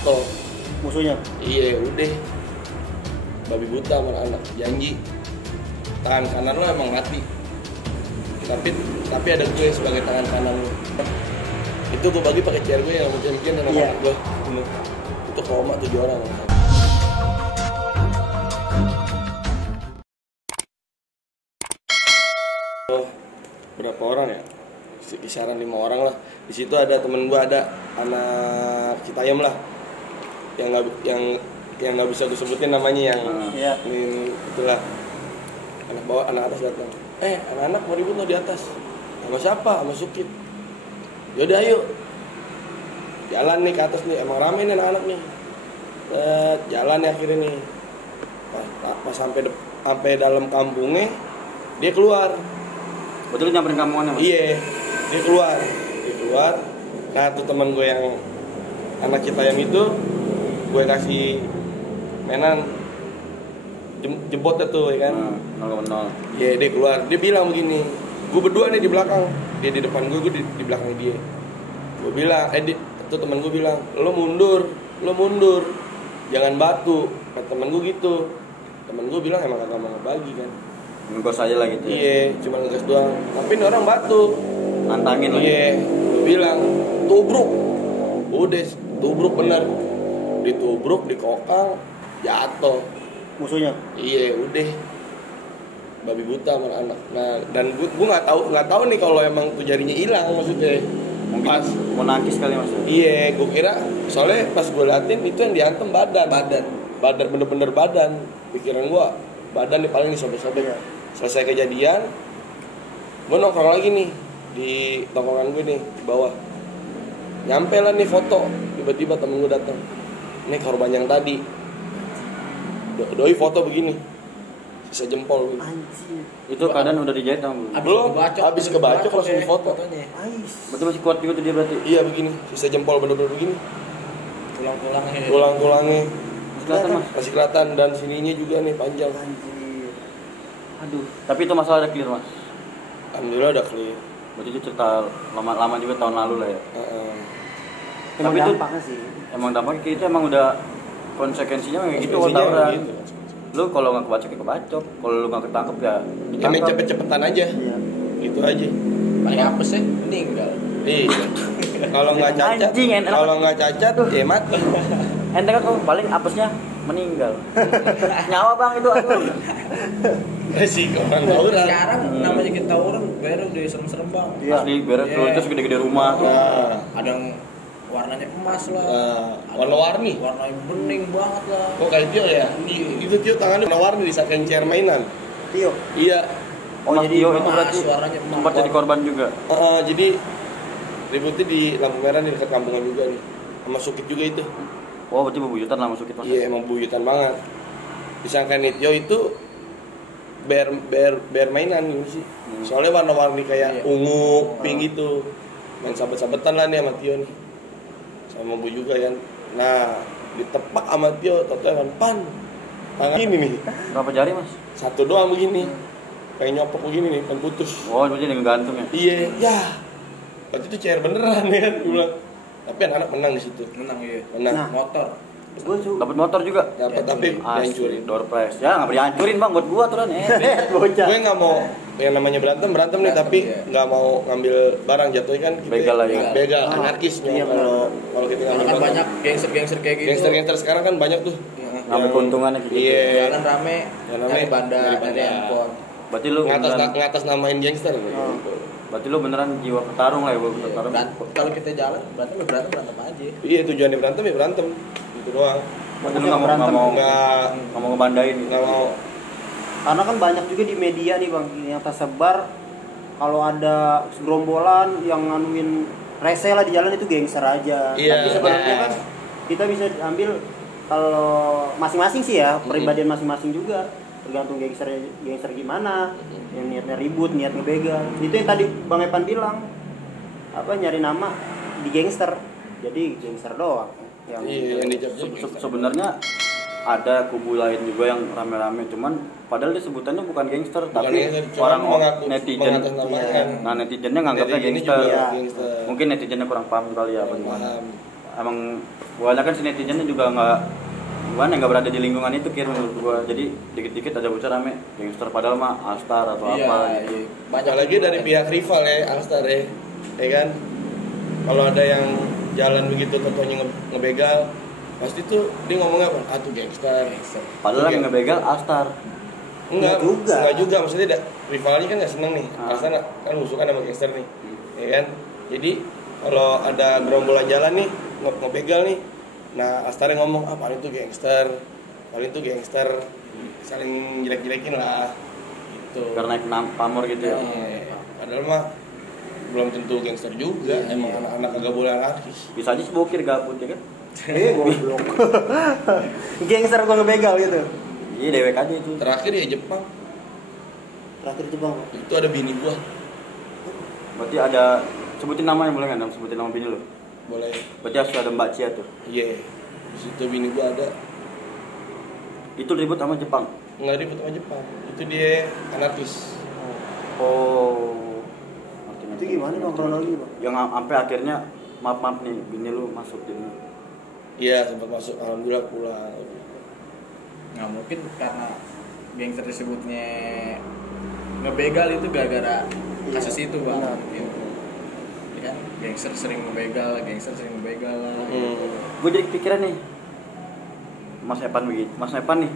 jatuh musuhnya. iya udah babi buta sama anak janji tangan kanan lo emang mati tapi ada gue sebagai tangan kanan lo itu gue bagi pakai chair gue yang mungkin dan anak gue itu koma 7 orang. Berapa orang ya? Kisaran 5 orang lah. Di situ ada temen gue, ada anak Citayam lah, yang nggak bisa gue sebutin namanya, yang ini itulah anak bawah, anak atas datang. Anak-anak mau ribut lo di atas. Sama siapa? Sama Sukit. Yaudah ayo. Jalan nih ke atas nih, emang rame nih anak-anak nih. Jalan nih akhirnya nih. Pas sampai dalam kampungnya dia keluar. Betul nyamperin kampungannya, Mas? Iya, dia keluar. Nah, tuh teman gue yang anak Citayam itu, gue kasih mainan jebotnya tuh, ya kan? 0,0. Iya, dia keluar. Dia bilang begini, gue berdua nih di belakang, dia di depan gue di belakang dia. Gue bilang, tuh teman gue bilang, lo mundur, jangan batu. Kata teman gue gitu. Teman gue bilang emang kagak mau ngebagi kan. Ngekos aja lah gitu. Iya, cuma ngegas doang. Tapi ini orang batu. Nantangin lah. Iya, gue bilang tubruk. Udah, tubruk bener. Ditubruk, dikokang, jatuh. Musuhnya. Iya, udah. Babi buta sama anak. Nah, dan gue nggak tahu nih kalau emang tuh jarinya hilang maksudnya. Mungkin Pas mau nakis kali, Mas. iya, gue kira soalnya pas gue liatin itu yang diantem badan bener-bener badan. Pikiran gue badan nih paling disobek-sobek. Selesai kejadian, gue nongkrong lagi nih di tongkrongan gue nih di bawah. Nyampe lah nih foto, tiba-tiba temen gue datang. Ini korban yang tadi. Doi foto begini, sisa jempol. Anjir. Itu keadaan udah dijahit dong. Belum, habis kebacok langsung difoto. Berarti masih kuat juga tuh dia berarti. Iya begini, sisa jempol bener-bener begini. Tulang-tulangnya masih kelihatan dan sininya juga nih panjang. Anjir. Aduh, tapi itu masalah udah clear, Mas. Alhamdulillah udah clear. Berarti itu cerita lama juga tahun lalu lah ya. Emang Tapi itu dampaknya sih. emang dampaknya itu emang udah konsekuensinya kayak gitu orang. Gitu. Lu kalau nggak kebacok ya kebacok, kalau lu nggak ketangkep ya Ya main cepet-cepetan aja. Iya. Gitu aja. Paling apes sih meninggal. Iya. Kalau nggak cacat, Anjing, enak. kalau nggak cacat, ya mati. Enteng kan paling apesnya meninggal. Nyawa bang itu aduh. Resiko orang tawuran. Sekarang namanya kita tawuran baru udah serem-serem bang. Iya. Asli beres prioritas gede-gede rumah. Nah, Ada yang warnanya emas lah. Ada warna-warni. Warnanya bening banget lah. Kok kayak Tio ya? Itu Tio tangannya warna-warni di saking chair mainan. Tio. Iya. Oh jadi itu emas, berarti suaranya emas. sempat jadi korban juga. Jadi ributnya di lampu merah di dekat kampungan juga nih. Sama Sukit juga itu. Oh berarti bebuyutan lah masuk kita. Iya emang buyutan banget. Disangka Tio itu bear mainan gitu sih. Soalnya warna-warni kayak ungu, pink gitu. Main sabet-sabetan lah nih sama Tio nih. Sama Bu juga kan. Nah, ditepak sama Tio, total pan. Tangan ini nih. Berapa jari mas? Satu doang begini. Kayak nyopok begini nih, kan putus. Oh berarti dengan gantung ya? Iya, ya. Waktu itu cair beneran ya kan, gue bilang. Tapi anak-anak menang di situ. Menang iya. Menang. Nah. Motor. Gue Dapat motor juga. Dapat tapi dihancurin. Door prize. Ya nggak boleh dihancurin bang buat gua aturan ya. bocah. Gue nggak mau yang namanya berantem nih, tapi nggak mau ngambil barang jatuhnya kan. Kita Begal lah ya. Begal, anarkis. Iya, kalau kita ngambil Kan barang. banyak gangster-gangster kayak gitu. Gangster sekarang kan banyak tuh. Ngambil keuntungannya gitu. Iya. Jalan rame, Nyari bandar, nyari handphone. Berarti lu ngatas namain gangster gitu. Berarti lu beneran jiwa petarung lah ya, gua petarung. Kalau kita jalan berantem aja. Iya, tujuannya berantem ya berantem. Gitu doang. Berarti lu nggak mau ngebandain gitu. Nggak mau. Karena kan banyak juga di media nih bang yang tersebar kalau ada gerombolan yang nganuin rese lah di jalan itu gangster aja. Iya, Tapi sebenarnya nah. kan kita bisa ambil kalau masing-masing sih ya, pribadian masing-masing juga. Tergantung gangster gimana, yang niatnya ribut, niat ngebegal. Itu yang tadi Bang Epan bilang, apa nyari nama di gangster. Jadi gangster doang. Yang dicap Sebenarnya ada kubu lain juga yang rame-rame, cuman padahal dia sebutannya bukan gangster, tapi orang netizen. mengatasnamakan. Nah netizennya nganggapnya Netizen ini gangster. juga Iya. gangster. Mungkin netizennya kurang paham kali ya. Paham. emang kebanyakan si netizennya juga nggak berada di lingkungan itu kira menurut gua. Jadi dikit-dikit ada bocah rame gangster padahal mah Alstar atau Iya, apa iya. gitu. Banyak Apalagi dari pihak rival ya, Alstar ya kan. Kalau ada yang jalan begitu contohnya ngebegal, pasti tuh dia ngomongnya apa? Ah tuh gangster. Padahal Tuh yang ngebegal Alstar. Enggak juga maksudnya rivalnya kan nggak seneng nih. Alstar kan musuhkan sama gangster nih, ya kan. Jadi kalau ada gerombolan jalan nih ngebegal nih, nah Alstar yang ngomong paling tuh gangster, saling jelek-jelekin lah, gitu. Karena naik pamor gitu ya. Iya. Padahal mah belum tentu gangster juga, emang anak-anak kagak boleh anarkis. Bisa aja sebokir gabut ya kan. Goblok. Gangster gua ngebegal gitu. Iya dewek aja itu. Terakhir ya Jepang, Terakhir itu Bang. itu ada bini gua, Berarti ada sebutin namanya boleh nggak? Sebutin nama bini lo. boleh. Berarti harus ada Mbak Cia tuh. Iya, di situ bini gua ada. Itu ribut sama Jepang. Nggak ribut sama Jepang, itu dia anarkis. Oh. Itu gimana Bang kronologi Bang? Yang sampai akhirnya maaf nih bini lu masuk jadi. Iya sempat masuk, alhamdulillah pulang. Nah mungkin karena gangster disebutnya ngebegal itu gara-gara kasus itu bang. Benar. Mungkin. Ya kan gangster sering ngebegal lah. Gue jadi kepikiran nih. Mas Epan nih.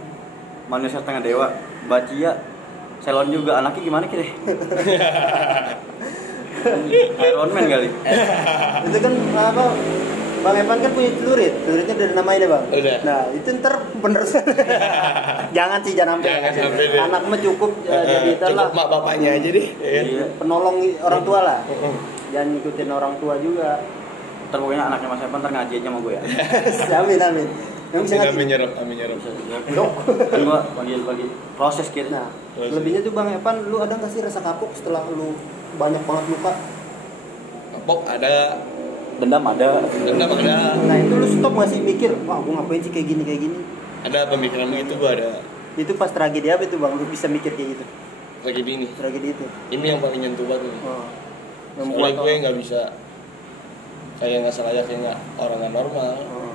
Manusia setengah dewa. Mbak Cia Selon juga anaknya gimana kira? Iron Man kali. Itu kan apa? Bang Evan kan punya celuritnya udah namanya deh Bang. Udah. Nah itu ntar penerusan. jangan sampai. deh. Anak mah cukup jadi itulah. Cukup mak bapaknya aja deh. Ya kan? Iya. Penolong orang tua lah. Jangan ngikutin orang tua juga. Ntar pokoknya anaknya Mas Epan ntar ngaji aja sama gue ya. Amin. Yang bisa ngaji. Amin nyerap. Kan gue bagi proses kira. Nah, lebihnya tuh Bang Evan, lu ada nggak sih rasa kapok setelah lu banyak banget luka? Kapok ada, Dendam ada. dendam ada. Nah itu lu stop nggak sih mikir, wah gua ngapain sih kayak gini? Ada pemikiran begitu gua ada. Itu pas tragedi apa itu Bang, lu bisa mikir kayak gitu? Lagi bini. Tragedi itu. Ini yang paling nyentuh banget nih. Oh. Soalnya gue nggak bisa kayak nggak selayaknya nggak orang nggak normal,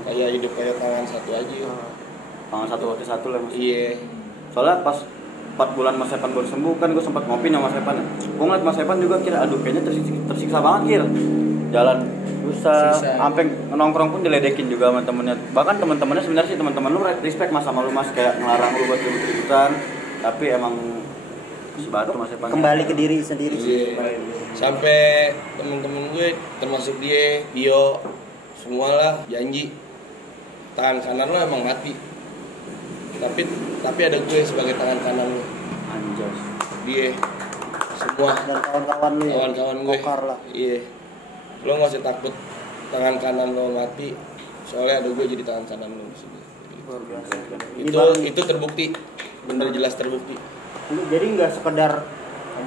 kayak hidup kayak tangan satu aja. Tangan satu waktu satu lah mas. Iya. Soalnya pas 4 bulan Mas Epan baru sembuh kan gue sempat ngopi sama Mas Epan. Gue ngeliat Mas Epan juga kira aduh kayaknya tersiksa banget kira. Jalan susah, sampai nongkrong pun diledekin juga sama temennya. Bahkan teman-temannya sebenarnya sih teman-teman lu respect mas sama lu mas, kayak ngelarang lu buat ribut-ributan. Tapi emang si batu Mas Epan. Kembali ke diri sendiri sih. Iya. Sampai temen-temen gue termasuk dia, Bio, semualah janji tangan kanan lo emang mati. Tapi ada gue sebagai tangan kanan lo. Anjas. Dia semua Dan kawan-kawan lu ya. kawan-kawan gue. Kokar lah. Iya. Lo nggak usah takut tangan kanan lo mati. Soalnya ada gue jadi tangan kanan lo di sini. Luar biasa. Ini Itu Bang, itu terbukti. Bener jelas terbukti. lu jadi nggak sekedar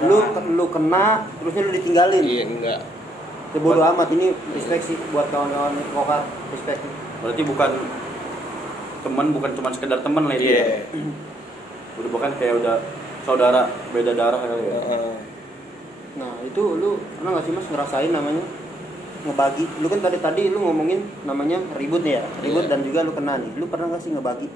lu kena terusnya lu ditinggalin. Iya enggak. Ya bodo amat, ini respect sih buat kawan-kawan kokar, respect. Berarti bukan cuma sekedar teman lah itu. Iya. Udah bukan kayak udah saudara beda darah kali ya. Nah itu lu pernah nggak sih mas ngerasain namanya ngebagi? Lu kan tadi lu ngomongin namanya ribut nih ya, ribut Iya. dan juga lu kena nih. Lu pernah nggak sih ngebagi?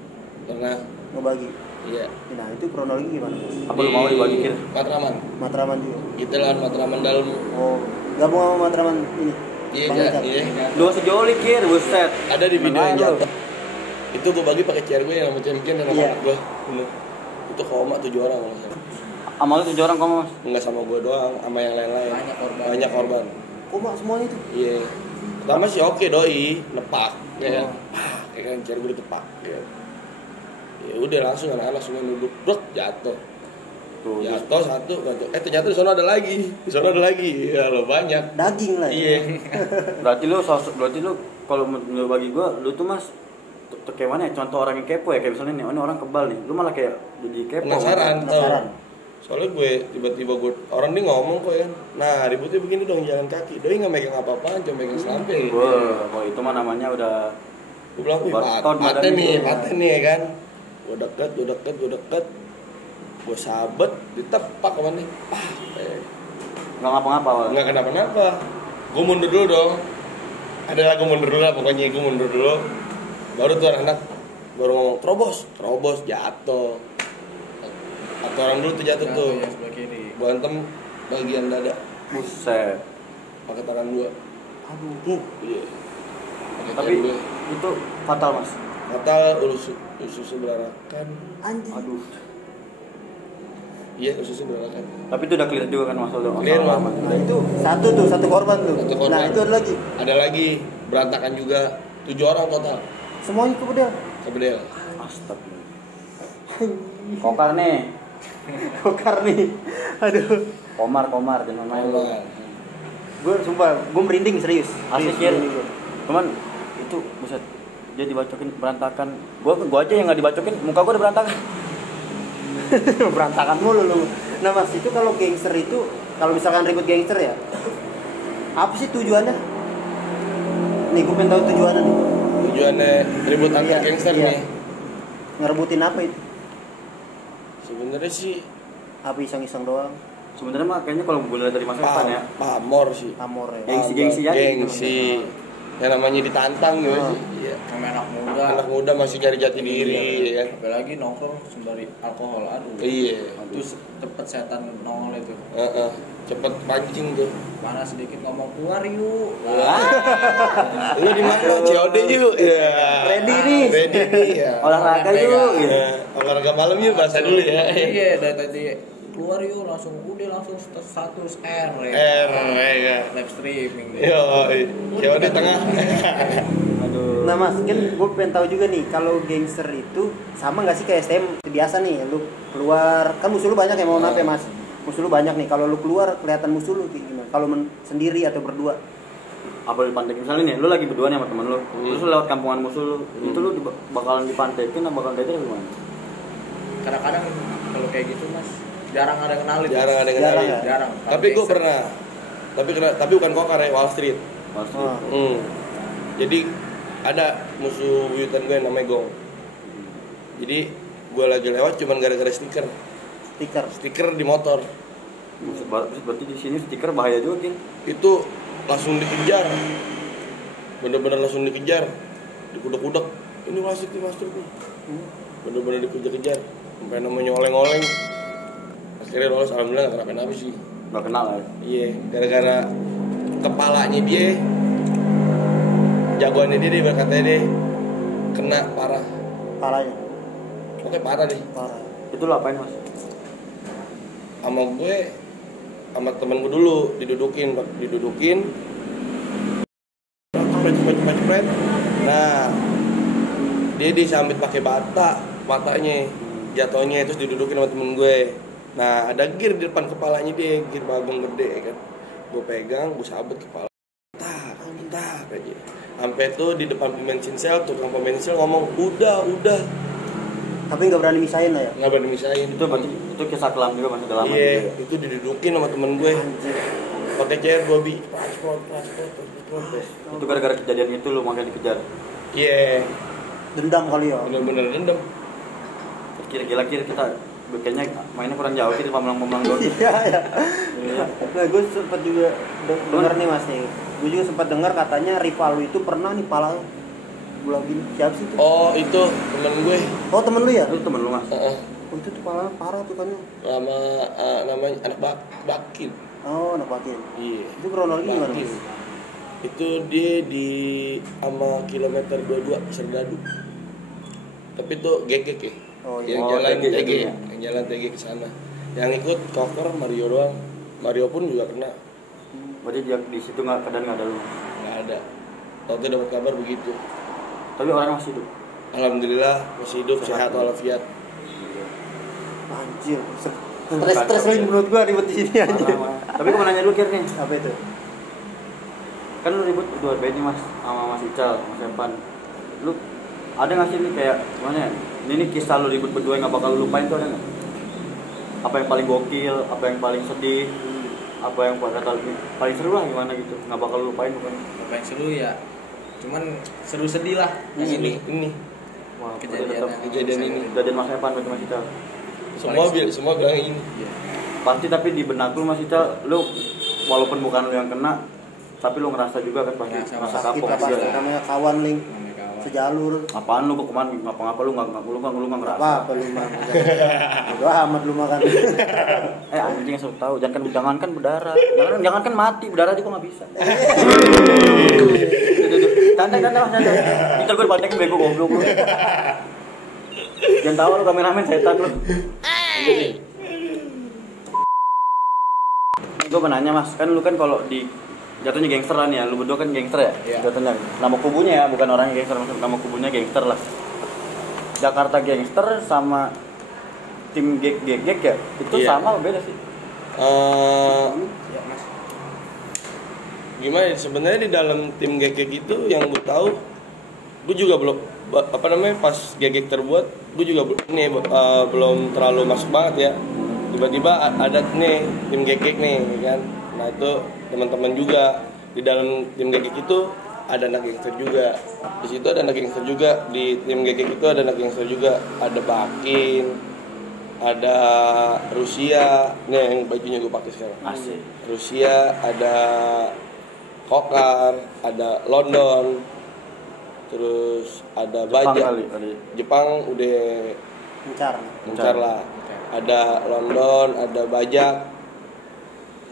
Pernah. Ngebagi. Iya. Nah itu kronologi gimana? Apa lu mau dibagi kira? Matraman. Matraman juga. Kita lah Matraman dalam. Oh gabung sama Matraman ini. Iya, Bang Ican. iya. Dua sejoli kir, buset. Ada di video yang Main lu. jatuh. Itu gue bagi pakai chair gue yang sama champion dan sama Iya. anak gue. Itu koma 7 orang kalau nggak salah. Sama lu 7 orang kamu mas? Enggak sama gue doang, sama yang lain-lain. Banyak korban. Koma semuanya itu. Iya. Pertama sih oke doi, nepak, ya kan. Ya kan chair gue ditepak. Ya udah langsung anak-anak semua nunduk, brok jatuh. Tuh, Jatuh satu, ternyata di sana ada lagi. Di sana ada lagi. Ya lo banyak. Daging lah. Ya. Iya. berarti lu kalau menurut bagi gua lu tuh mas tuh kayak mana ya, contoh orang yang kepo ya, kayak misalnya nih ini orang kebal nih, lu malah kayak jadi kepo. Penasaran. Penasaran. Soalnya gue tiba-tiba orang dia ngomong kok ya. Nah, ributnya begini dong jalan kaki. Doi enggak megang apa-apaan, cuma megang selampe. Wah, kalau itu mah namanya udah Gue bilang, "Wih, Baton mati badan nih, itu." mati nih ya kan." Gue deket. Gue sabet, ditepak kemana nih. nggak ngapa-ngapa. Enggak kenapa-napa. Gue mundur dulu dong. ada lagu mundur dulu lah, pokoknya gue mundur dulu. Baru tuh anak baru ngomong terobos jatuh. Atau orang dulu tuh jatuh tuh. Yang sebelah kiri. Berantem bagian dada. Buset. Pakai tangan dua. Aduh. Iya. Pakai Tapi tangan dua. itu fatal mas. Fatal ususnya berarakan. Anjing. Aduh. Iya ususnya berarakan. Tapi itu udah clear juga kan mas udah Clear, masalah Mas. lama. Nah itu satu korban tuh. Satu korban. Nah itu ada lagi. Ada lagi berantakan juga 7 orang total. Semuanya ke bedel. Kebedel. Astagfirullah. Kokar nih. Kokar nih. Aduh. Komar jangan main lu. Gue sumpah, gue merinding serius. Asli Serius, kir. merinding gua. Cuman itu buset. Dia dibacokin berantakan. Gua aja yang enggak dibacokin, muka gua udah berantakan. Berantakan mulu lu. Nah mas itu kalau gangster itu, kalau misalkan ribut gangster ya, apa sih tujuannya? Nih gue pengen tahu tujuannya nih. Tujuannya ribut antar Iya, gangster iya. nih. Ngerebutin apa itu? Sebenarnya sih Apa iseng-iseng doang? Sebenarnya mah kayaknya kalau gue lihat dari masa depan ya. pamor sih. Amor ya. Gengsi aja gitu. Gengsi. Yang namanya ditantang gitu Oh. sih. Iya. Sama anak muda. Anak muda masih cari jati diri ya kan. Apalagi nongkrong sembari alkohol, aduh. Iya. Itu cepet setan nongol itu. Heeh. Cepet pancing tuh. Mana sedikit ngomong keluar yuk. Lu di mana? COD yuk. Iya. Ready nih. Ready nih ya. Olahraga yuk gitu. Ya, olahraga malam yuk bahasa dulu ya. Iya, dari tadi keluar yuk langsung status R ya. R ya. Live streaming. Yo, COD tengah. Aduh. Nah mas, kan gue pengen tahu juga nih, kalau gangster itu sama nggak sih kayak STM? Biasa nih, lu keluar, kan musuh lu banyak ya, mohon maaf ya mas. Musuh lu banyak nih, kalau lu keluar kelihatan musuh lu kayak gimana? Kalau sendiri atau berdua? Apa dipantekin misalnya nih, lu lagi berdua nih sama temen lu, terus lu lewat kampungan musuh lu, itu lu bakalan dipantekin atau bakalan diajar gimana? Kadang-kadang kalau kayak gitu mas, jarang ada yang kenalin. Jarang ada yang Jarang kenalin. ya? Jarang. Tapi gue pernah. Tapi bukan kokar ya, Wall Street. Pasti. Oh. Jadi ada musuh buyutan gue yang namanya Gong. Jadi gue lagi lewat cuman gara-gara stiker di motor. Berarti di sini stiker bahaya juga kan? Itu langsung dikejar. Bener-bener langsung dikejar. Dikudak-kudak. Ini masuk nih. Bener-bener dikejar-kejar. Sampai namanya oleng-oleng. Akhirnya lolos, alhamdulillah gak kenapa-napa sih. Gak kenal ya? Iya, gara-gara kepalanya dia, jagoannya dia berkatanya dia kena parah. Parahnya. Pokoknya parah deh. Parah. Itu lu apain mas? Sama gue, sama temen gue dulu didudukin. Cepet. Nah, dia disambit pakai batanya, jatuhnya terus didudukin sama temen gue. Nah, ada gear di depan kepalanya dia, gear bagong gede kan. Gue pegang, gue sabut kepala. Bentar aja. Sampai tuh di depan pom bensin sel, tukang pom bensin ngomong, udah. Tapi nggak berani misahin lah ya? Nggak berani misahin. Itu berarti itu kisah kelam juga mas, udah lama Iya, juga. itu didudukin sama temen gue. Pakai chair Bobby. Transport. Itu gara-gara kejadian itu lu makanya dikejar. Iya, Dendam kali ya? bener-bener dendam. Kira-kira kita kayaknya mainnya kurang jauh, kita pamlang-pamlang doang. Iya. Nah gue sempat juga denger nih mas nih. Gue juga sempat dengar katanya rival lu itu pernah nih pala gula gini. Siapa sih itu? Oh, itu temen gue. Oh temen lu ya? Itu temen lu mas? Oh itu tuh pala parah tuh kan. Nama namanya anak Bakin. Oh anak batin. Iya. Itu kronologi gimana Bakin. mas? Itu dia di sama kilometer 22 Serdadu. Tapi itu gegek ya. Oh iya. Yang Oh, jalan TG TG, jadinya. yang jalan TG ke sana. Yang ikut koker Mario doang. Mario pun juga kena. Berarti dia di situ nggak ada lu. Nggak ada. Waktu dapat kabar begitu. Tapi orang masih hidup. Alhamdulillah masih hidup, sehat walafiat. Anjir. Stres lagi menurut gua ribet di sini aja. Tapi gue mau nanya dulu Kir nih. Apa itu? Kan lu ribut berdua nih mas sama Mas Ical, Mas Evan. Lu ada nggak sih nih kayak gimana ya? Ini kisah lu ribut berdua yang nggak bakal lu lupain tuh ada nggak? Apa yang paling gokil, apa yang paling sedih, apa yang paling seru lah gimana gitu? Nggak bakal lu lupain bukan? Apa yang seru ya? Cuman seru sedih lah yang ini. Wah, Kejadian ini. Kejadian Mas Evan berarti Mas Ical. Semua bilang ini. Iya. Pasti tapi di benak lu Mas Ical, lu walaupun bukan lu yang kena, Tapi lu ngerasa juga kan pasti Ngerasa ngerasa pasti, kapok Kita juga. pasti namanya kawan link Namanya kawan. sejalur. Apaan lu kok kemana ngapa-ngapa lu nggak ngerasa. Apa lu mah? Udah amat lu makan. Anjing asal tahu jangan kan berdarah. Jangan kan mati, berdarah juga nggak bisa. Canda. Ntar gue dipantekin bego goblok lu. Jangan tahu lu kameramen setan lu. Gue menanya mas, kan lu kan kalau di jatuhnya gangster lah nih ya, lu berdua kan gangster ya? Iya. Jatuhnya nama kubunya ya, bukan orangnya gangster, maksud nama kubunya gangster lah. Jakarta Gangster sama tim gek ya, itu Iya. sama apa beda sih? Ya, Mas. Gimana ya, sebenarnya di dalam tim gegek itu yang gue tahu, gue juga belum pas gegek terbuat, gue juga belum terlalu masuk banget ya. Tiba-tiba ada nih tim gegek nih kan, nah itu teman-teman juga di dalam tim gegek itu ada anak gangster juga, di situ ada anak gangster juga, di tim gegek itu ada anak gangster juga, ada Bakin, ada Rusia, nih yang bajunya gue pakai sekarang. Asik. Rusia, ada Kokar, ada London, terus ada Jepang Baja. kali, kali. Jepang udah mencar lah. Ada London, ada Bajak,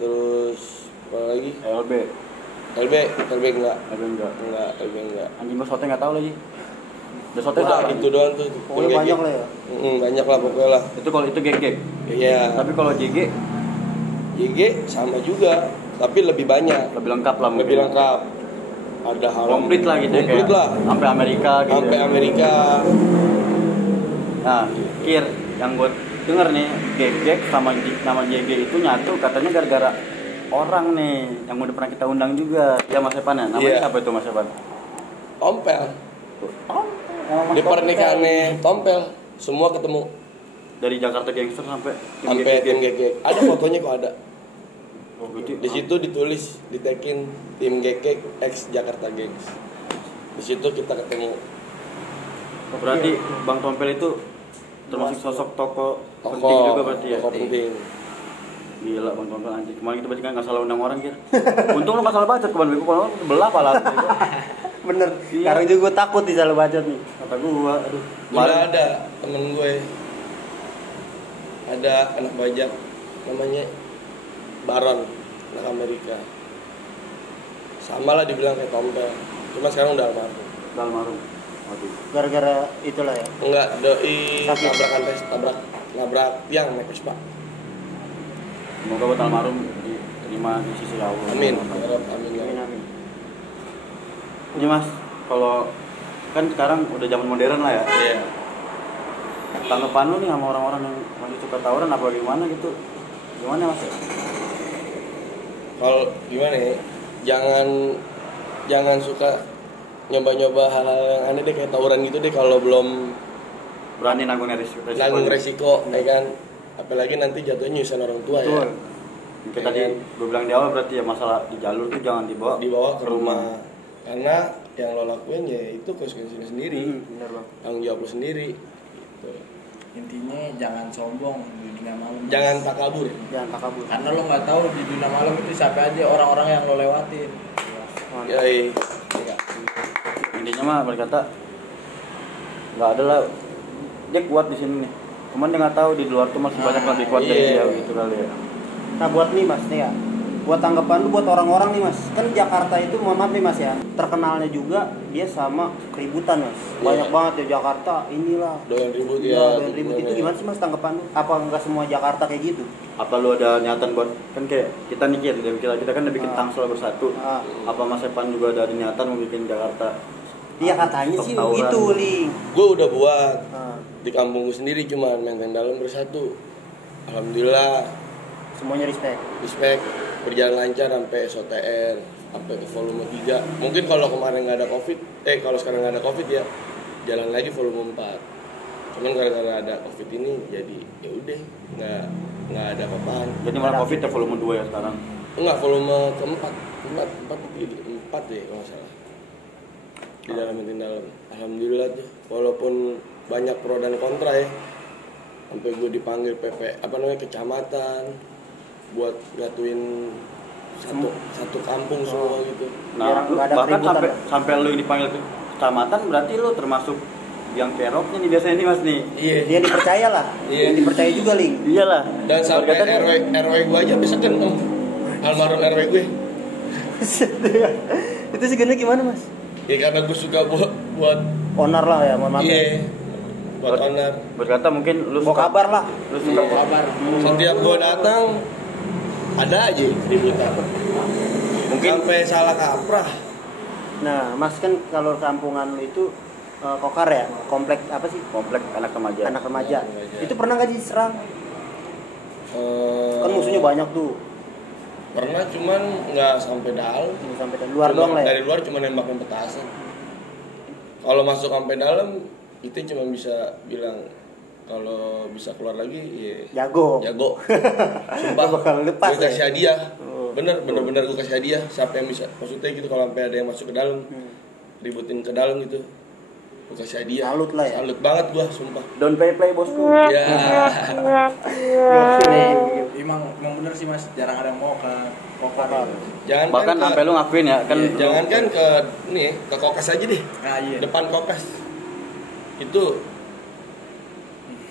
terus apa lagi? LB LB enggak, enggak. enggak. Anjing gua sote enggak tahu lagi. Udah sote Udah tahu. itu doang tuh. Pokoknya tim banyak GG. lah ya. Banyak lah pokoknya lah. Itu kalau itu gek. Iya. Tapi kalau JG YG sama juga, tapi lebih banyak, lebih lengkap lah mungkin. lebih lengkap. Ada hal Komplit lah gitu ya. Komplit kayak lah. Sampai Amerika gitu. Sampai ya. Amerika. Nah, Kir, yang gue denger nih, Gek sama nama JG itu nyatu katanya gara-gara orang nih yang udah pernah kita undang juga. Ya Mas Epan ya? Namanya Iya. siapa itu Mas Epan? Tompel. Oh, Di pernikahannya Tompel, semua ketemu dari Jakarta Gangster sampai sampai tim GG. Ada fotonya kok ada. Oh, gitu. Di situ ditulis, ditekin tim GG X Jakarta Gangs. Di situ kita ketemu. Berarti Bang Tompel itu termasuk sosok tokoh penting Tokoh juga berarti ya. tokoh penting. Gila Bang Tompel anjing. Kemarin kita berarti kan nggak salah undang orang Kir. Untung lu nggak salah baca kemarin bego kalau belah pala. Bener. Iya. Sekarang juga gue takut di salah bacot nih. Kata gua, aduh. Malah ada temen gue, ada anak bajak namanya Baron, anak Amerika. Sama lah dibilang kayak Tompel, cuma sekarang udah almarhum. Dalmarum. Waduh. Gara-gara itulah ya. Enggak, doi Sakit. nabrak tiang naik Vespa. Semoga buat almarhum diterima di sisi Allah. Amin. Ya Rob, amin. Ya Amin Rob. amin. Ini Mas, kalau kan sekarang udah zaman modern lah ya. Iya. Tanggapan lu nih sama orang-orang yang masih suka tawuran apa gimana gitu? Gimana Mas? Kalau gimana ya? Jangan suka nyoba-nyoba hal-hal yang aneh deh, kayak tawuran gitu deh kalau belum Berani nanggung resiko. nanggung resiko, ya kan? Apalagi nanti jatuhnya nyusahin orang tua ya. Betul. Kayak tadi gue bilang di awal berarti ya masalah di jalur tuh jangan Dibawa ke rumah. Karena yang lo lakuin ya itu konsekuensinya sendiri. Bener bang. Tanggung jawab lo sendiri. Gitu. Intinya jangan sombong di dunia malam. Mas. Jangan takabur. Jangan takabur. Karena lo nggak tahu di dunia malam itu siapa aja orang-orang yang lo lewatin. Yoi. Intinya mah berkata nggak ada lah, dia kuat di sini nih. Cuman dia nggak tahu di luar tuh masih banyak lebih kuat dari iya. dia gitu kali ya. Nah buat nih mas nih ya, buat tanggapan lu buat orang-orang nih mas, kan Jakarta itu mohon maaf nih mas ya, terkenalnya juga dia sama keributan mas, banyak Iya. banget ya Jakarta inilah. Doyan ribut Iya, ya. doyan ribut itu gimana sih mas tanggapan lu? Apa enggak semua Jakarta kayak gitu? Apa lu ada niatan buat kan kayak kita nih kita kan udah bikin Tangsel bersatu. Ah. Apa Mas Epan juga ada niatan mau bikin Jakarta? Iya katanya Stop sih tawuran. begitu Ling. Gue udah buat Ah, di kampungku sendiri, cuman Menteng Dalam bersatu. Alhamdulillah, semuanya respect. respect, berjalan lancar sampai SOTR, sampai ke volume 3. Mungkin kalau kemarin nggak ada covid, kalau sekarang nggak ada covid ya jalan lagi volume 4. Cuman gara-gara ada covid ini jadi ya udah nggak ada apa-apaan. Jadi malah Covid ya volume 2 ya sekarang. Enggak, volume keempat, empat deh kalau nggak salah. Di dalam Menteng Dalam. Alhamdulillah tuh, walaupun banyak pro dan kontra ya. Sampai gue dipanggil kecamatan buat nyatuin satu kampung semua gitu. Nah, Biar lu nggak ada bahkan keributan, sampai lu dipanggil ke kecamatan berarti lu termasuk yang keroknya nih biasanya nih Mas nih. Iya. Dia dipercaya lah. Iya. Yang dipercaya juga, Ling. Iyalah. Dan sampai RW gue aja bisa kenal almarhum RW gue. Itu sebenarnya gimana, Mas? Ya karena gue suka buat Honor lah ya, mohon maaf. iya buat owner. Berkata mungkin lu Bawa suka kabar lah. lu suka Iya. Kabar. Setiap gue datang ada aja ributan. mungkin Sampai salah kaprah. Nah, Mas kan kalau kampungan lu itu Kokar ya, komplek apa sih? komplek anak remaja. Anak remaja. Anak remaja. Itu pernah nggak diserang? Eh, Kan musuhnya banyak tuh. pernah cuman nggak sampai dalam. Cuma sampai dari luar Cuma doang lah ya. dari luar cuma nembakin petasan. Kalau masuk sampai dalam itu cuma bisa bilang kalau bisa keluar lagi ya Jago. jago. Sumpah. Lu bakal lepas Gue kasih ya? hadiah. Oh. Bener gue kasih hadiah. Siapa yang bisa? Maksudnya gitu kalau sampai ada yang masuk ke dalam, ributin ke dalam gitu. Gue kasih hadiah. Salut lah ya. Salut banget gua, sumpah. Don't play bosku. Ya. Emang bener sih Mas, jarang ada yang mau ke Kokar. Jangan Bahkan sampai lu ngakuin ya kan. Iya, jangan kan ke nih ke Kokas aja deh. Nah, iya. Depan Kokas. Itu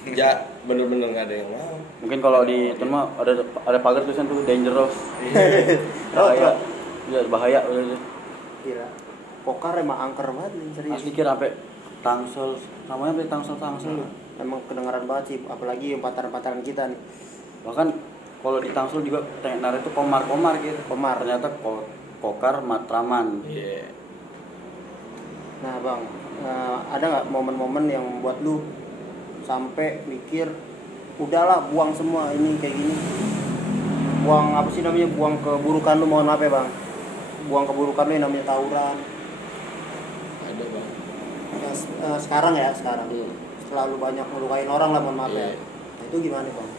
ya bener-bener nggak ada yang mau. Mungkin kalau di itu mah ada pagar tulisan tuh dangerous. Oh, Bahaya. Iya, bahaya udah. Gila. Kokar emang angker banget nih, serius. Asli kira sampai Tangsel, namanya sampai Tangsel. Emang kedengaran banget sih, apalagi yang pantaran-pantaran kita nih. Bahkan kalau di Tangsel juga Tenar itu komar gitu. Komar. Ternyata Kokar Matraman. Iya. Nah, Bang, ada nggak momen-momen yang membuat lu sampai mikir udahlah buang semua ini kayak gini? Buang apa sih namanya? Buang keburukan lu, mohon maaf ya, Bang. Buang keburukan lu yang namanya tawuran. Ada bang. Sekarang ya, sekarang. Hmm. Setelah lu banyak melukain orang lah, mohon maaf ya. Iya. Nah, itu gimana, Bang?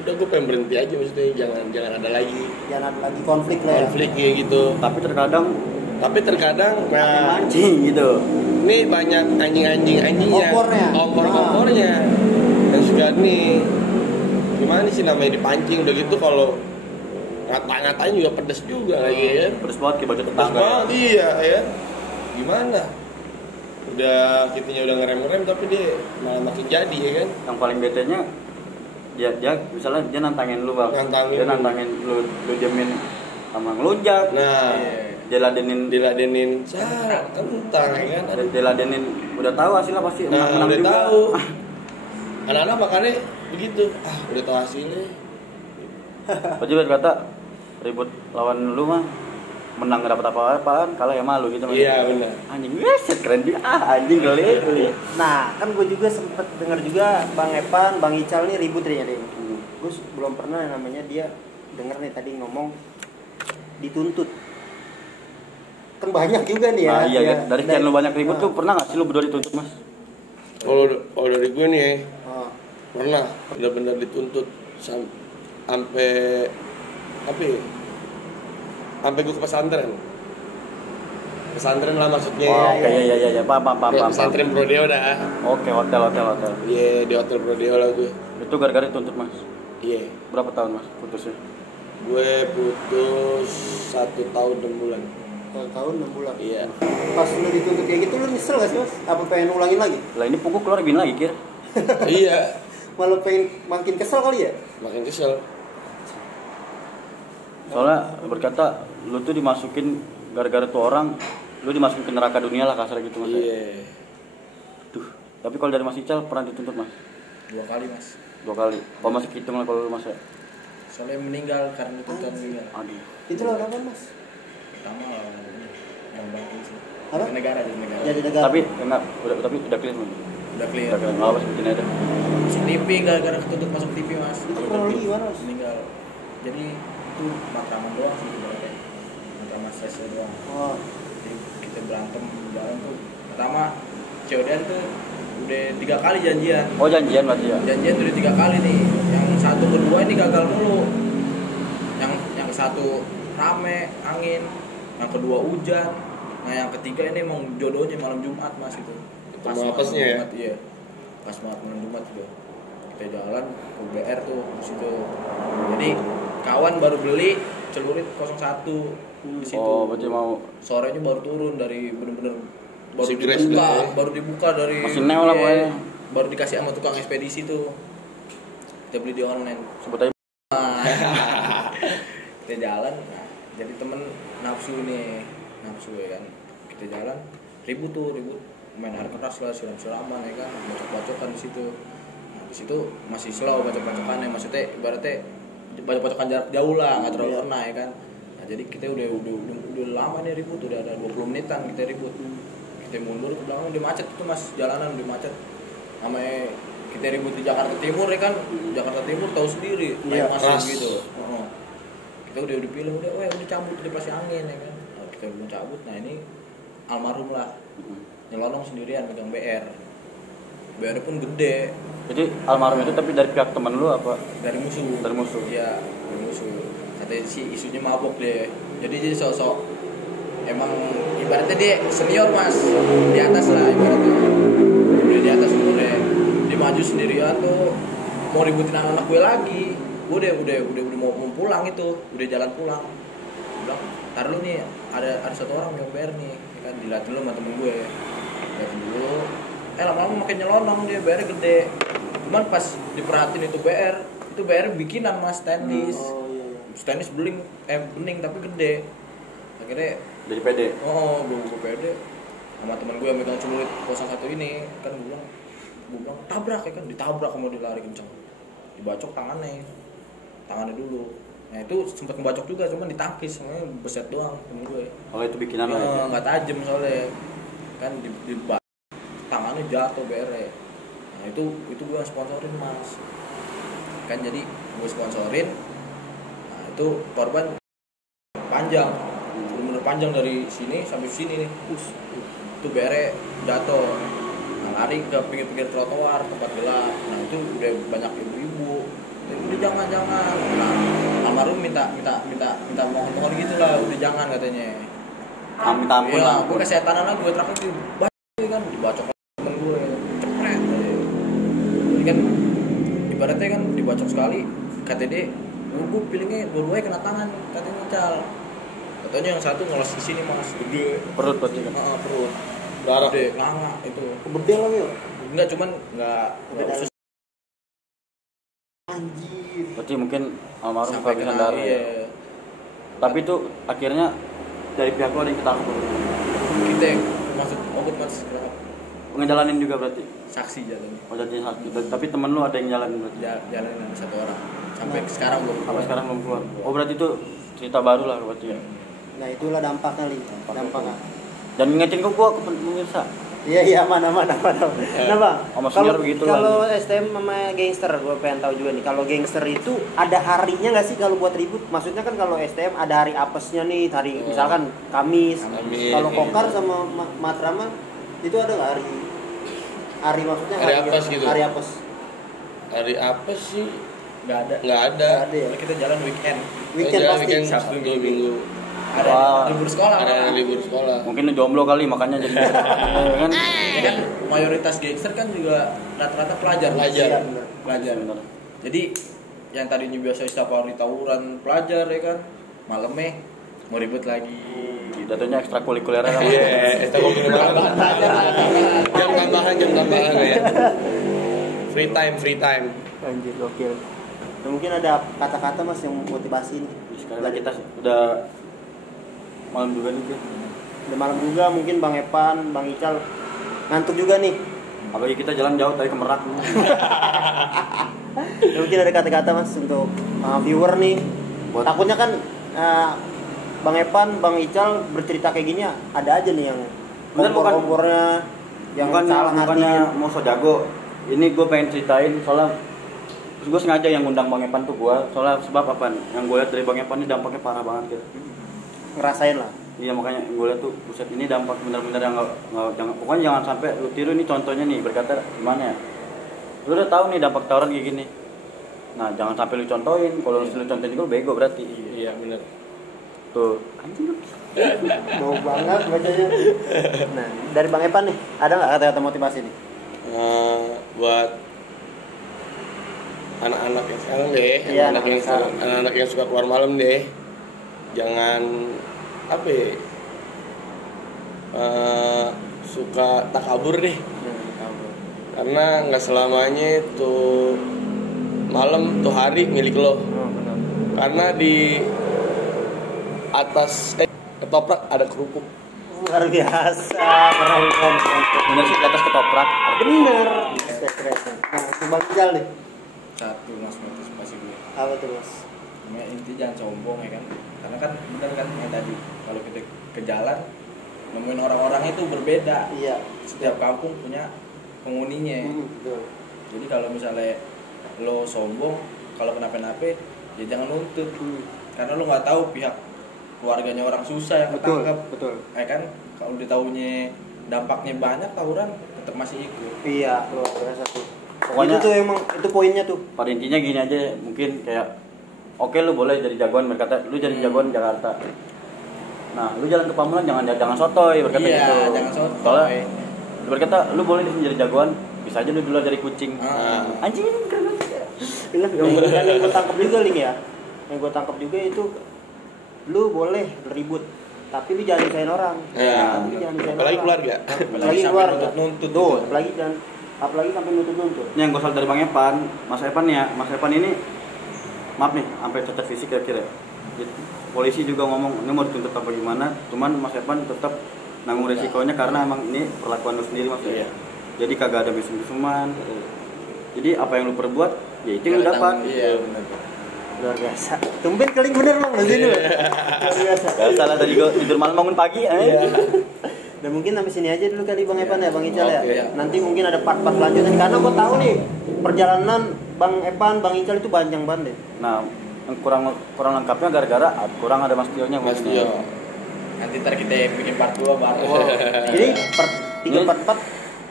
Udah gue pengen berhenti aja maksudnya jangan ada lagi Jangan ada lagi konflik lah ya. konflik kayak gitu. Tapi terkadang Nah mancing gitu. ini banyak anjingnya, Kompornya. kompor-kompornya yang suka nih gimana sih namanya dipancing udah gitu kalau ngata-ngatain juga pedes juga lagi ya. Pedes banget kayak baju Pedes tetangga. banget iya ya. Gimana? Udah kitanya udah ngerem tapi dia malah makin jadi ya kan. Yang paling betenya dia misalnya dia nantangin lu bang, Nantangin dia lu. nantangin lu jamin sama ngelunjak, Nah, dia diladenin kentang ya kan. dia ladenin udah tahu hasilnya pasti Nah, menang udah juga. tahu. Anak-anak makannya begitu. Udah tahu hasilnya. Baju berkata ribut lawan lu mah menang gak dapat apa-apaan, kalah ya malu gitu. Iya benar. Anjing, set keren juga. Anjing kali itu. Nah, kan gue juga sempet denger juga Bang Epan, Bang Ical nih ribut ya nih. Hmm. Gue belum pernah yang namanya dia denger nih tadi ngomong dituntut. Kan banyak juga nih ya. Nah, iya ya. kan. Dari sekian lu banyak ribut tuh pernah gak sih lu berdua dituntut mas? Kalau dari gue nih ya, Oh. pernah benar-benar dituntut sampai apa ya? Sampai gue ke pesantren lah maksudnya. Oh, oke iya paham. Pesantren Brodeo dah. Oke, hotel. Iya di hotel Brodeo lah gue. Itu gara-gara dituntut mas. Iya. Berapa tahun mas putusnya? Gue putus 1 tahun 6 bulan. 1 tahun 6 bulan. Iya. Pas lu dituntut kayak gitu lu nyesel gak sih, Mas? Apa pengen ulangin lagi? Lah ini punggung keluar gini lagi kira. Iya. Malah pengen makin kesel kali ya? Makin kesel. Soalnya berkata lu tuh dimasukin gara-gara tuh orang, lu dimasukin ke neraka dunia lah kasar gitu mas. Iya. Duh, tapi kalau dari Mas Ical pernah dituntut mas? 2 kali Mas. 2 kali. Oh masih hitung lah kalau lu mas ya. Soalnya meninggal karena tuntutan meninggal. Aduh. Itu lah apa, Mas? Pertama lawan ini yang banking sih. Apa? Di negara. Jadi negara. Tapi enggak, udah clear belum? Udah clear. Udah clear. Enggak apa sebutin aja. Masuk TV gara-gara ketuntut masuk TV Mas. Itu kronologi gimana, Mas? Meninggal. Jadi itu matraman doang sih sebenarnya. Matraman selesai doang. Oh. Jadi kita berantem bareng tuh. Pertama CODN tuh udah 3 kali janjian. Oh janjian berarti ya? Janjian udah 3 kali nih. Yang satu kedua ini gagal mulu. Yang satu rame angin, yang kedua hujan. Nah yang ketiga ini emang jodohnya malam Jumat Mas itu. Ketemu apesnya ya? Jumat, iya. Pas malam Jumat juga. kita jalan ke BR tuh di situ. Jadi kawan baru beli celurit 01 di situ. Oh, berarti mau sorenya baru turun dari bener-bener Masih grace lah, ya. baru dibuka dari masih neo lah pokoknya. baru dikasih sama tukang ekspedisi tuh. Kita beli di online. Sebut aja. Kita jalan, nah, jadi temen nafsu ya kan. Kita jalan ribut main air keras lah, siram-siraman ya kan, bacok-bacokan di situ. Nah, di situ masih slow bacok-bacokannya, maksudnya ibaratnya bacok-bacokan jarak jauh lah, nggak terlalu kena ya kan. Nah, jadi kita udah lama nih ribut, udah ada 20 menitan kita ribut. Kita mundur ke belakang, udah macet itu mas, jalanan udah macet. Namanya kita ribut di Jakarta Timur ya kan, Jakarta Timur tahu sendiri, naik masuk gitu. Kita udah pilih, udah cabut, udah pasti angin ya kan. Nah, kita belum cabut, nah ini almarhum lah, nyelonong sendirian megang BR pun gede. Jadi almarhum itu tapi dari pihak teman lu apa? Dari musuh. Iya, dari musuh. Katanya si isunya mabok deh. Jadi dia sosok emang ibaratnya dia senior mas, di atas lah ibaratnya. Udah di atas umurnya. Dia maju sendirian tuh mau ributin anak-anak gue lagi. Gue udah mau pulang itu, udah jalan pulang. Gue bilang, "Tar lu nih, ada satu orang yang BR nih." Ya kan dilihat dulu sama temen gue. Lihat dulu. Lama-lama makin nyelonong dia, BR gede. Cuman pas diperhatiin itu BR bikinan mas, stainless. Stainless bening tapi gede. Akhirnya Dari PD. gue pede sama teman gue yang megang celurit 01 ini kan gue bilang tabrak ya kan, ditabrak sama dia lari kenceng, dibacok tangannya dulu. Nah itu sempat ngebacok juga, cuman ditangkis, sebenarnya beset doang temen gue. Kalau itu bikinan lah ya. Nggak tajam soalnya kan di tangannya jatuh BR. Nah itu gue yang sponsorin mas kan, jadi gue sponsorin. Nah itu korban panjang, bener-bener panjang dari sini sampai sini nih. Itu BR jatuh. Nah, lari ke pinggir-pinggir trotoar tempat gelap. Nah itu udah banyak ibu-ibu. Udah jangan. Nah almarhum minta mohon gitu lah, udah jangan katanya. Minta ampun ya, lah. Gue kesetanan lagi, gue terakhir kan dibacok temen gue, cepret. Jadi kan ibaratnya kan dibacok sekali, katanya gue pilihnya dua-duanya kena tangan, katanya Cal. Katanya yang satu ngelos di sini mas, gede. Perut berarti kan. Perut. Darah. Gede, nganga itu. Bedel lah ya. Enggak, cuman enggak usus. Anjir. Berarti mungkin almarhum Sampai kehabisan kena, darah. iya. Ya. Tapi itu akhirnya dari pihak lo ada yang ketangkep. Kita yang masuk obat mas, Ngejalanin juga berarti. saksi jalan. Oh jadi sakit. Tapi temen lu ada yang jalanin berarti. Jalan dengan satu orang. Sampai sekarang belum. Sampai sekarang belum keluar. Oh berarti itu cerita baru lah berarti ya. Nah itulah dampaknya Li. Dampaknya. Dan ngingetin gua ke pemirsa. Iya mana. Nah bang, Sama senior begitu lah. Kalau STM sama gangster, gue pengen tahu juga nih. Kalau gangster itu ada harinya nggak sih kalau buat ribut? Maksudnya kan kalau STM ada hari apesnya nih, hari misalkan Kamis. Kalau Kokar sama Matrama itu ada nggak hari maksudnya Hari apes gitu? Hari apes. Hari apa sih? Nggak ada. Nggak ada. Ya? Kalau kita jalan weekend. Weekend pasti. Weekend Sabtu, Sabtu Minggu. Ada libur sekolah. Ada libur sekolah. Mungkin lu jomblo kali makanya jadi kan. Ya kan mayoritas gangster kan juga rata-rata pelajar. Pelajar. Pelajar. Benar. Jadi yang tadinya biasa setiap hari tawuran pelajar ya kan, malamnya mau ribut lagi. Jatuhnya ekstrakurikuler kan. Iya, kita ngomongin jam tambahan ya. Free time. Anjir gokil. Nah, mungkin ada kata-kata mas yang motivasi nih. Sekarang kita udah malam juga nih. Udah malam juga, mungkin Bang Epan, Bang Ical ngantuk juga nih. Apalagi kita jalan jauh dari ke Merak. Ya, mungkin ada kata-kata mas untuk viewer nih. Takutnya kan Bang Epan, Bang Ical bercerita kayak gini ya, ada aja nih yang kompor-kompornya yang salah bukannya mau so jago. Ini gue pengen ceritain soalnya gue sengaja yang ngundang Bang Epan tuh gue soalnya sebab apa? Yang gue lihat dari Bang Epan ini dampaknya parah banget gitu. Ngerasain lah. Iya makanya gue lihat tuh buset ini dampak benar-benar yang jangan pokoknya jangan sampai lu tiru. Ini contohnya nih berkata gimana ya, lu udah tahu nih dampak tawuran kayak gini, nah jangan sampai lu contohin. Kalau lu contohin juga lu bego berarti. Iya benar. Tuh anjing lu Mau banget bacanya. Nah dari Bang Epan nih ada nggak kata-kata motivasi nih? Buat anak-anak yang sekarang deh, Iya, anak-anak yang suka keluar malam deh, jangan apa ya, suka takabur deh, karena nggak selamanya itu malam tuh hari milik lo, karena di atas ketoprak ada kerupuk. Luar biasa, keren. Bener sih, di atas ketoprak. Bener. Keren. Nah, Bang Ijal nih. Satu mas motivasi gue. Apa tuh Mas? Namanya inti jangan sombong ya kan. Karena kan bener kan yang tadi kalau kita ke jalan nemuin orang-orang itu berbeda. Iya. Setiap kampung punya penghuninya. Betul. Jadi kalau misalnya lo sombong, kalau kenapa-napa ya jangan nuntut. Karena lo nggak tahu pihak keluarganya orang susah yang ketangkap. Betul. Kan kalau ditaunya dampaknya banyak, tawuran tetap masih ikut. Iya, luar biasa tuh. Pokoknya itu tuh emang itu poinnya tuh. pada intinya gini aja, mungkin kayak oke lu boleh jadi jagoan, berkata lu jadi jagoan Jakarta. Nah, lu jalan ke Pamulang jangan sotoy berkata Iya, gitu. jangan sotoy. Soalnya berkata lu boleh di sini jadi jagoan, bisa aja lu dulu dari kucing. Anjing keren banget. Yang gue tangkap juga Ling ya. Yang gue tangkap juga itu lu boleh ribut, tapi lu jangan nyusahin orang. Ya. Tapi lu jangan nyusahin Apalagi orang. keluarga. Apalagi sampai keluarga. nuntut-nuntut Tuh, gitu. apalagi sampai nuntut-nuntut. Ini yang gue salah dari Bang Epan, Mas Epan nih ya. Mas Epan ini maaf nih, sampai cacat fisik kira-kira. Jadi, polisi juga ngomong ini mau dituntut apa gimana, cuman Mas Epan tetap nanggung resikonya karena emang ini perlakuan lu sendiri Mas ya. Jadi kagak ada mesum-mesuman. Jadi apa yang lu perbuat, ya itu yang lu dapat. Iya benar. Luar biasa. Tumben keling bener Bang, di sini loh. Luar biasa. Gak salah tadi gue tidur malam bangun pagi. Dan mungkin sampai sini aja dulu kali Bang Epan ya, Bang Ical ya. Oke. Nanti mungkin ada part-part lanjutan karena gue tahu nih perjalanan Bang Epan, Bang Ical itu panjang banget deh. Nah, yang kurang lengkapnya gara-gara kurang ada Mas Tio-nya. Mas Tio. Nanti ntar kita bikin part 2 baru. Jadi part 3 part 4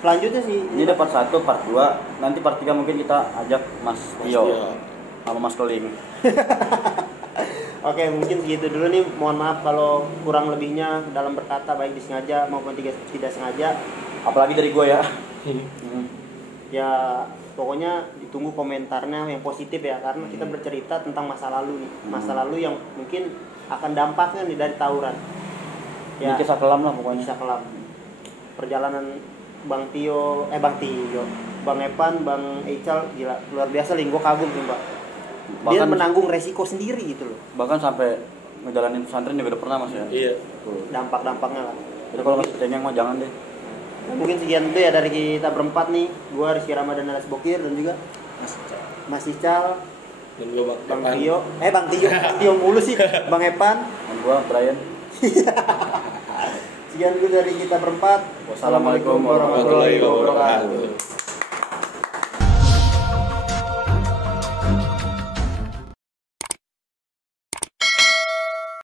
selanjutnya sih. Ini ada part 1, part 2, nanti part 3 mungkin kita ajak Mas Tio sama Mas Keling. Oke, mungkin segitu dulu nih. Mohon maaf kalau kurang lebihnya dalam berkata baik disengaja maupun tidak sengaja. Apalagi dari gue ya. Ya pokoknya ditunggu komentarnya yang positif ya, karena kita bercerita tentang masa lalu nih. Masa lalu yang mungkin akan dampaknya nih dari tawuran. Ini kisah kelam lah pokoknya. Bisa kelam. Perjalanan Bang Epan, Bang Ical gila luar biasa Ling, gua kagum nih, Pak. Dia menanggung resiko sendiri gitu loh. Bahkan sampai ngejalanin pesantren juga udah pernah Mas ya. Iya. Dampak-dampaknya lah. Jadi kalau masih cengeng mah jangan deh. Nah, mungkin sekian dulu ya dari kita berempat nih. Gua Rizky Ramadan Alas Bokir dan juga Mas Ical, Dan gua Bang Tio. Bang Tio mulu sih. Bang Epan. Dan gue Brian. Sekian dulu dari kita berempat. Wassalamualaikum warahmatullahi wabarakatuh.